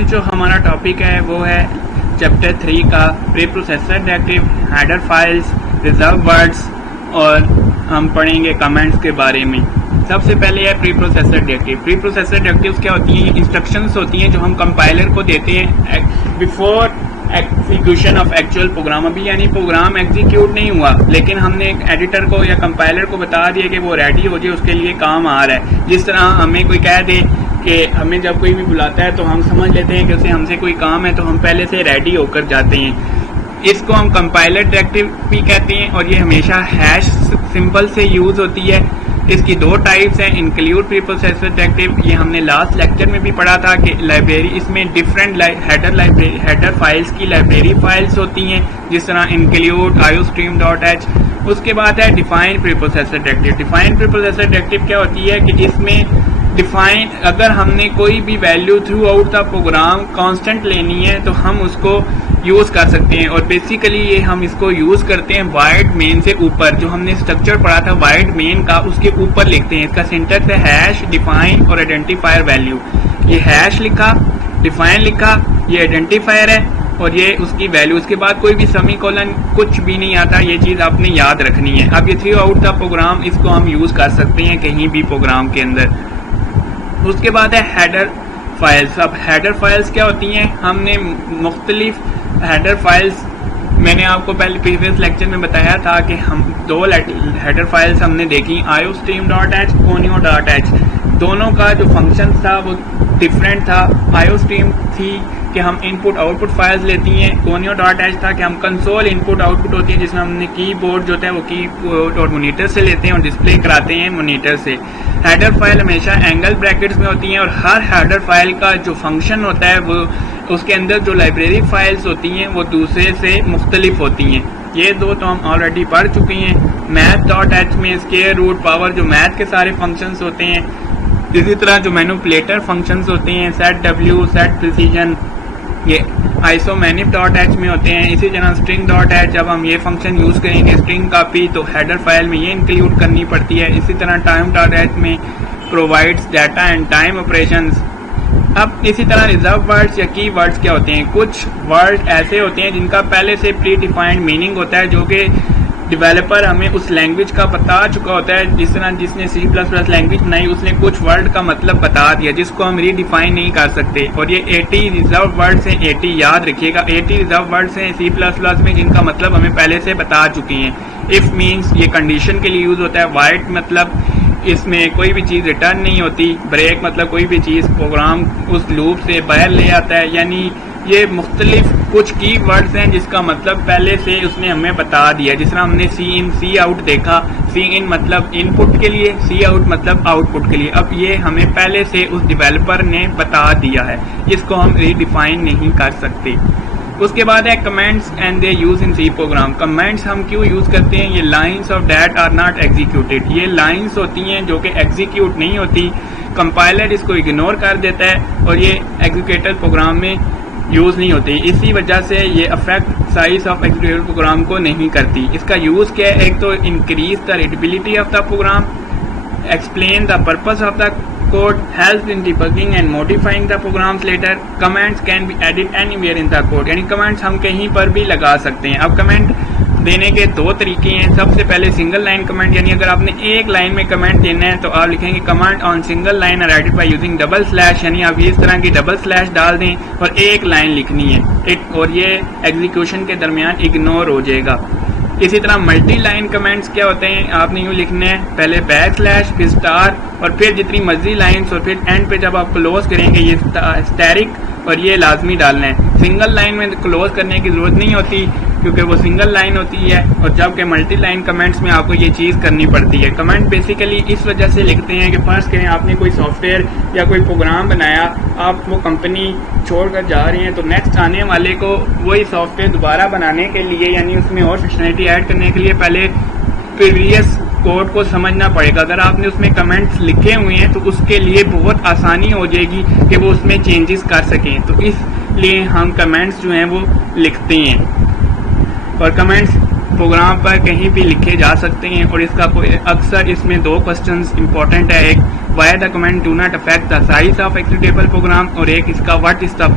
आज जो हमारा टॉपिक है वो है चैप्टर 3 का pre processor directive, header files, reserve words और हम पढ़ेंगे कमेंट्स के बारे में। सबसे पहले है pre processor directive. Pre processor directives क्या होती हैं? इंस्ट्रक्शंस होती हैं जो हम कंपाइलर को देते हैं before execution of actual program. अभी यानी प्रोग्राम एग्जीक्यूट नहीं हुआ लेकिन हमने एक एडिटर को या कंपाइलर को बता दिया कि वो रेडी हो जाए, उसके लिए काम आ रहा है। जिस तरह हमें कोई कह दे कि हमें जब कोई भी बुलाता है तो हम समझ लेते हैं कि उसे हमसे कोई काम है, तो हम पहले से रेडी होकर जाते हैं। इसको हम कंपाइलर डायरेक्टिव भी कहते हैं और ये हमेशा हैश सिंबल से यूज होती है। इसकी दो टाइप्स हैं, इंक्लूड प्री प्रोसेसर डायरेक्टिव, ये हमने लास्ट लेक्चर में भी पढ़ा था कि लाइब्रेरी, इसमें डिफरेंट हेडर फाइल्स की लाइब्रेरी फाइल्स होती हैं, जिस तरह इंक्लूड iostream.h। उसके बाद है define pre processor directive. Define pre processor directive क्या होती है कि इसमें डिफाइन, अगर हमने कोई भी value throughout the program constant लेनी है तो हम उसको यूज कर सकते हैं। और बेसिकली ये हम इसको यूज करते हैं वाइड मेन से ऊपर, जो हमने स्ट्रक्चर पढ़ा था वाइड मेन का, उसके ऊपर लिखते हैं। इसका सिंटैक्स है हैश, डिफाइन और आइडेंटिफायर वैल्यू। ये हैश लिखा, डिफाइन लिखा, ये आइडेंटिफायर है और ये उसकी वैल्यू। उसके बाद कोई भी सेमीकोलन कुछ भी नहीं आता, ये चीज आपने याद रखनी है। अब ये थ्रू आउट द प्रोग्राम, इसको हम यूज कर सकते हैं कहीं भी प्रोग्राम के अंदर। उसके बाद है हेडर फाइल्स। अब हेडर फाइल्स क्या होती हैं? हमने मुख्तलिफ हेडर फाइल्स, मैंने आपको पहले प्रीवियस लेक्चर में बताया था कि हम दो हेडर फाइल्स हमने देखी, iostream.h, conio.h। दोनों का जो फंक्शन था वो डिफरेंट था। iostream थी कि हम इनपुट आउटपुट फाइल्स लेती हैं, conio.h था कि हम कंसोल इनपुट आउटपुट होती है जिसमें हमने कीबोर्ड जो होता है वो कीबोर्ड और मॉनिटर से लेते हैं और डिस्प्ले कराते हैं मॉनिटर से। हेडर फाइल हमेशा एंगल ब्रैकेट्स में होती हैं और हर हेडर फाइल का जो फंक्शन होता है वो उसके अंदर जो लाइब्रेरी फाइल्स होती हैं वो दूसरे से मुख्तलिफ होती हैं। ये दो तो हम ऑलरेडी पढ़ चुके हैं। math.h में स्क्वायर रूट पावर जो मैथ के सारे फंक्शंस होते हैं, इसी तरह जो मैनिपुलेटर फंक्शंस होते हैं सेट w, सेट प्रिसीजन, ये isomanic.h में होते हैं। इसी तरह string.h, जब हम ये फंक्शन यूज करेंगे स्ट्रिंग कॉपी तो हेडर फाइल में ये इंक्लूड करनी पड़ती है। इसी तरह time.h में provides data and time operations. अब इसी तरह रिजर्व वर्ड्स या की वर्ड्स क्या होते हैं? कुछ वर्ड ऐसे होते हैं जिनका पहले से प्री डिफाइंड मीनिंग होता है, जो कि डेवलपर हमें उस लैंग्वेज का बता चुका होता है। जिस तरह जिसने C++ लैंग्वेज बनाई उसने कुछ वर्ड का मतलब बता दिया जिसको हम रीडिफाइन नहीं कर सकते। और ये 80 रिजर्व वर्ड्स हैं, 80 याद रखिएगा, 80 रिजर्व वर्ड्स हैं C++ में जिनका मतलब हमें पहले से बता चुके हैं। इफ मीन्स ये कंडीशन के लिए यूज होता है। वाइट मतलब इसमें कोई भी चीज रिटर्न नहीं होती। ब्रेक मतलब कोई भी चीज प्रोग्राम उस लूप से बाहर ले आता है। यानी ये मुख्तलिफ कुछ की वर्ड्स हैं जिसका मतलब पहले से उसने हमें बता दिया। जिस तरह हमने सी इन सी आउट देखा, सी इन मतलब इनपुट के लिए, सी आउट मतलब आउटपुट के लिए। अब ये हमें पहले से उस डेवलपर ने बता दिया है, इसको हम रीडिफाइन नहीं कर सकते। उसके बाद है comments and they use in C program. Comments हम क्यों यूज करते हैं? ये lines of that are not executed, ये लाइंस होती हैं जो कि एग्जीक्यूट नहीं होती। कंपाइलर इसको इग्नोर कर देता है और ये एग्जीक्यूटेड प्रोग्राम में यूज नहीं होती। इसी वजह से ये affect size of executed program को नहीं करती। इसका यूज क्या है? एक तो increase the readability of the program, explain the purpose of the code, helps in debugging and modifying the programs later. Comments can be added anywhere in the code, यानी comments हम कहीं पर भी लगा सकते हैं। अब कमेंट देने के दो तरीके हैं। सबसे पहले सिंगल लाइन कमेंट, यानी अगर आपने एक लाइन में कमेंट देना है तो आप लिखेंगे comment on single line righted by using double slash, यानी आप इस तरह की डबल स्लैश डाल दें और एक लाइन लिखनी है और ये एग्जीक्यूशन के दरमियान इग्नोर हो जाएगा। इसी तरह मल्टी लाइन कमेंट्स क्या होते हैं? आपने यूँ लिखना है पहले बैक स्लैश, फिर स्टार और फिर जितनी मर्जी लाइन्स और फिर एंड पे जब आप क्लोज करेंगे ये स्टैरिक और ये लाजमी डालना है। सिंगल लाइन में क्लोज करने की जरूरत नहीं होती क्योंकि वो सिंगल लाइन होती है, और जबकि मल्टी लाइन कमेंट्स में आपको ये चीज़ करनी पड़ती है। कमेंट बेसिकली इस वजह से लिखते हैं कि फर्ज करें आपने कोई सॉफ्टवेयर या कोई प्रोग्राम बनाया, आप वो कंपनी छोड़कर जा रहे हैं तो नेक्स्ट आने वाले को वही सॉफ्टवेयर दोबारा बनाने के लिए, यानी उसमें और फंक्शनलिटी ऐड करने के लिए पहले प्रीवियस कोड को समझना पड़ेगा। अगर आपने उसमें कमेंट्स लिखे हुए हैं तो उसके लिए बहुत आसानी हो जाएगी कि वो उसमें चेंजेस कर सकें। तो इसलिए हम कमेंट्स जो हैं वो लिखते हैं और कमेंट्स प्रोग्राम पर कहीं भी लिखे जा सकते हैं। और इसका कोई अक्सर इसमें दो क्वेश्चंस इंपॉर्टेंट है, एक why the comment do not affect the size of executable program और एक इसका व्हाट इज द